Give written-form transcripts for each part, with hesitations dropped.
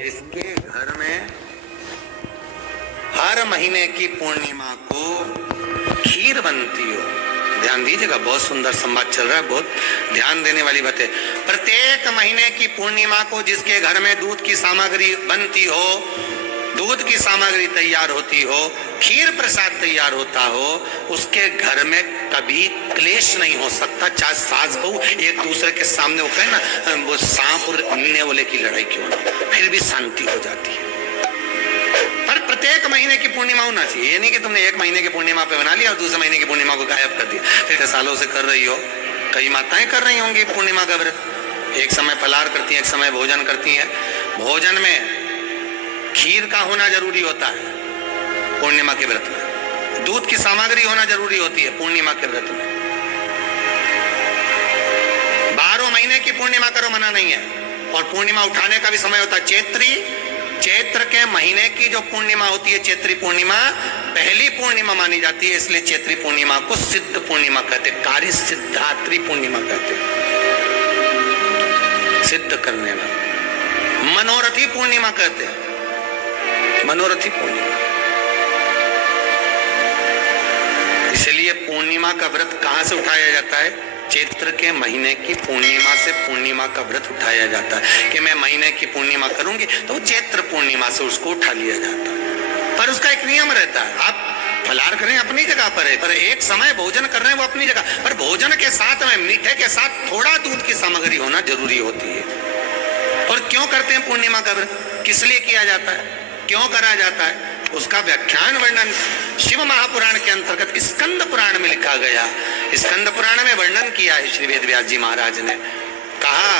जिसके घर में हर महीने की पूर्णिमा को खीर बनती हो। ध्यान दीजिएगा, बहुत सुंदर संवाद चल रहा है, बहुत ध्यान देने वाली बात है। प्रत्येक महीने की पूर्णिमा को जिसके घर में दूध की सामग्री बनती हो, दूध की सामग्री तैयार होती हो, खीर प्रसाद तैयार होता हो, उसके घर में कभी क्लेश नहीं हो सकता। चाहे सास बहू एक दूसरे के सामने वो कहे ना, वो सांप और अन्य वाले की लड़ाई क्यों ना, फिर भी शांति हो जाती है। पर प्रत्येक महीने की पूर्णिमा होना चाहिए। ये नहीं कि तुमने एक महीने की पूर्णिमा पे बना लिया और दूसरे महीने की पूर्णिमा को गायब कर दिया। फिर सालों से कर रही हो, कई माताएं कर रही होंगी पूर्णिमा का व्रत। एक समय फलाहार करती हैं, एक समय भोजन करती हैं। भोजन में खीर का होना जरूरी होता है पूर्णिमा के व्रत में, दूध की सामग्री होना जरूरी होती है पूर्णिमा के व्रत में। 12 महीने की पूर्णिमा करो, मना नहीं है। और पूर्णिमा उठाने का भी समय होता है। चैत्र के महीने की जो पूर्णिमा होती है, चैत्री पूर्णिमा पहली पूर्णिमा मानी जाती है, इसलिए चैत्री पूर्णिमा को सिद्ध पूर्णिमा कहते, कार्य सिद्धात्री पूर्णिमा कहते, सिद्ध करने वाला। मनोरथी पूर्णिमा कहते हैं, मनोरथी पूर्णिमा। इसलिए पूर्णिमा का व्रत कहां से उठाया जाता है? चैत्र के महीने की पूर्णिमा से पूर्णिमा का व्रत उठाया जाता है। कि मैं महीने की पूर्णिमा करूंगी तो चैत्र पूर्णिमा से उसको उठा लिया जाता है। पर उसका एक नियम रहता है, आप फलाहार करें अपनी जगह पर है, पर एक समय भोजन कर रहे हैं वो अपनी जगह पर। भोजन के साथ में मीठे के साथ थोड़ा दूध की सामग्री होना जरूरी होती है। और क्यों करते हैं पूर्णिमा का व्रत, किस लिए किया जाता है, क्यों करा जाता है, उसका व्याख्यान वर्णन शिव महापुराण के अंतर्गत स्कंद पुराण में लिखा गया। स्कंद पुराण में वर्णन किया है श्री वेद व्यास जी महाराज ने। कहा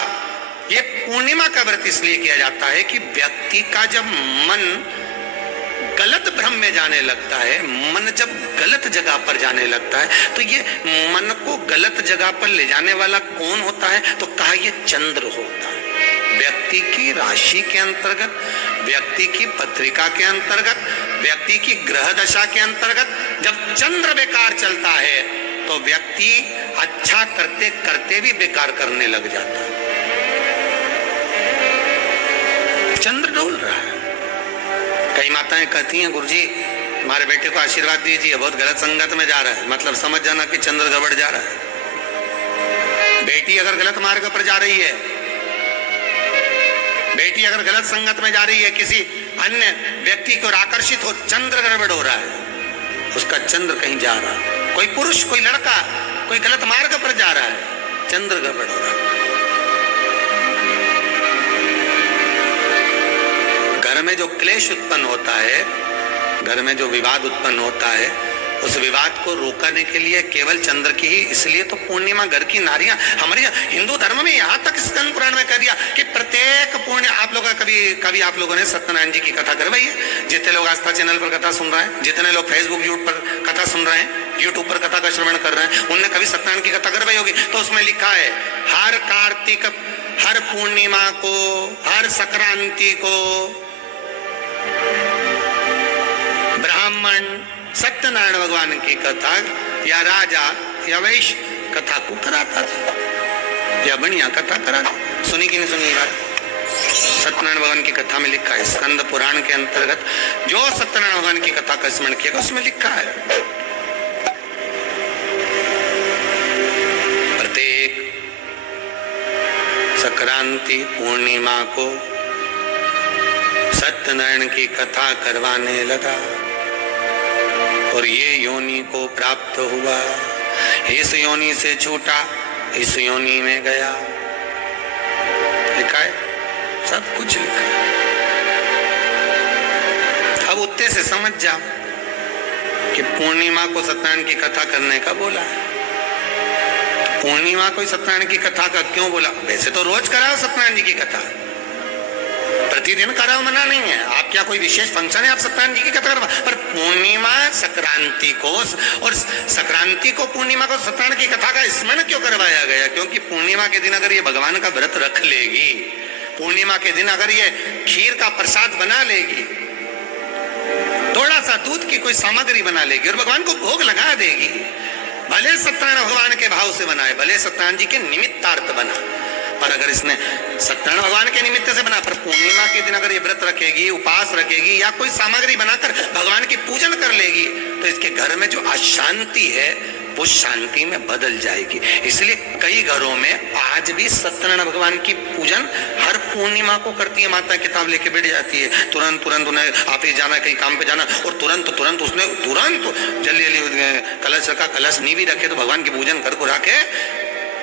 ये पूर्णिमा का व्रत इसलिए किया जाता है कि व्यक्ति का जब मन गलत भ्रम में जाने लगता है, मन जब गलत जगह पर जाने लगता है, तो ये मन को गलत जगह पर ले जाने वाला कौन होता है? तो कहा ये चंद्र होता है। व्यक्ति की राशि के अंतर्गत, व्यक्ति की पत्रिका के अंतर्गत, व्यक्ति की ग्रह दशा के अंतर्गत जब चंद्र बेकार चलता है तो व्यक्ति अच्छा करते करते भी बेकार करने लग जाता है। चंद्र डोल रहा है। कई माताएं कहती हैं, गुरुजी हमारे बेटे को आशीर्वाद दीजिए, बहुत गलत संगत में जा रहा है। मतलब समझ जाना कि चंद्र गड़बड़ जा रहा है। बेटी अगर गलत मार्ग पर जा रही है, बेटी अगर गलत संगत में जा रही है, किसी अन्य व्यक्ति को आकर्षित हो, चंद्र गड़बड़ हो रहा है, उसका चंद्र कहीं जा रहा है। कोई पुरुष, कोई लड़का, कोई गलत मार्ग पर जा रहा है, चंद्र गड़बड़ हो रहा है। घर में जो क्लेश उत्पन्न होता है, घर में जो विवाद उत्पन्न होता है, उस विवाद को रोकने के लिए केवल चंद्र की ही, इसलिए तो पूर्णिमा घर की नारियां, हमारे हिंदू धर्म में यहाँ तक स्कंद पुराण में कह दिया कि प्रत्येक पूर्ण, आप लोग कभी आप लोगों ने सत्यनारायण जी की कथा करवाई है? जितने लोग आस्था चैनल पर कथा सुन रहे हैं, जितने लोग फेसबुक यूट्यूब पर कथा सुन रहे हैं, यूट्यूब पर कथा का श्रवण कर रहे हैं, उनने कभी सत्यनारायण की कथा करवाई होगी। तो उसमें लिखा है, हर कार्तिक, हर पूर्णिमा को, हर संक्रांति को ब्राह्मण सत्यनारायण भगवान की कथा या राजा या वैश्य कथा को कराता था, या बढ़िया कथा कराता। सुनी कि नहीं सुनी बात? सत्यनारायण भगवान की कथा में लिखा है, स्कंद पुराण के अंतर्गत जो सत्यनारायण भगवान की कथा का स्मरण किया उसमें लिखा है, प्रत्येक संक्रांति पूर्णिमा को सत्यनारायण की कथा करवाने लगा और ये योनि को प्राप्त हुआ, इस योनि से छूटा, इस योनि में गया। लिखा है, सब कुछ लिखा है। अब उत्ते से समझ जाओ कि पूर्णिमा को सत्यनारायण की कथा करने का बोला है। पूर्णिमा को सत्यनारायण की कथा का क्यों बोला? वैसे तो रोज कराओ सत्यनारायण जी की कथा, प्रतिदिन कराओ, मना नहीं है। आप क्या कोई विशेष फंक्शन है आप सत्यनारायण जी की कथा करवा, पर पूर्णिमा संक्रांति को और संक्रांति को पूर्णिमा को सत्यनारायण की कथा का स्मरण क्यों करवाया गया? क्योंकि पूर्णिमा के दिन अगर ये भगवान का व्रत रख लेगी, पूर्णिमा के दिन अगर ये खीर का प्रसाद बना लेगी, थोड़ा सा दूध की कोई सामग्री बना लेगी और भगवान को भोग लगा देगी, भले सत्यनारायण भगवान के भाव से बनाए, भले सत्यनारायण जी के निमित्तार्थ बना, और अगर इसने सत्यनारायण भगवान के निमित्त से बना, पर पूर्णिमा के दिन अगर ये व्रत रखेगी, उपास रखेगी या कोई सामग्री बनाकर भगवान की पूजन कर लेगी, तो इसके घर में जो अशांति है वो शांति में बदल जाएगी। इसलिए कई घरों में आज भी सत्यनारायण भगवान की पूजन हर पूर्णिमा को करती है। माता किताब लेके बैठ जाती है, तुरंत उन्हें ऑफिस जाना, कहीं काम पे जाना, और तुरंत उसने जल्दी कलश रखा, कलश नहीं भी रखे तो भगवान की पूजन कर को रखे,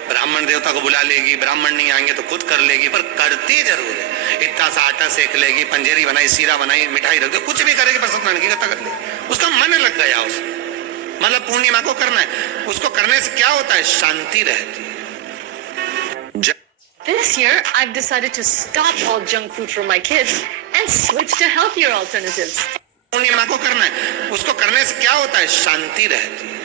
ब्राह्मण देवता को बुला लेगी, ब्राह्मण नहीं आएंगे तो खुद कर लेगी, पर करती जरूर है। इतना सा आटा सेक लेगी, पंजेरी बनाई, सीरा बनाई, मिठाई रख दो, कुछ भी करेगी पर सत्यनारायण की कथा कर लेगी। उसका मन लग गया उसमें, मतलब पूर्णिमा को करना है। उसको करने से क्या होता है, शांति रहती है। This year, I've decided to stop all junk food for my kids and switch to healthier alternatives. पूर्णिमा को करना है, उसको करने से क्या होता है, शांति रहती है।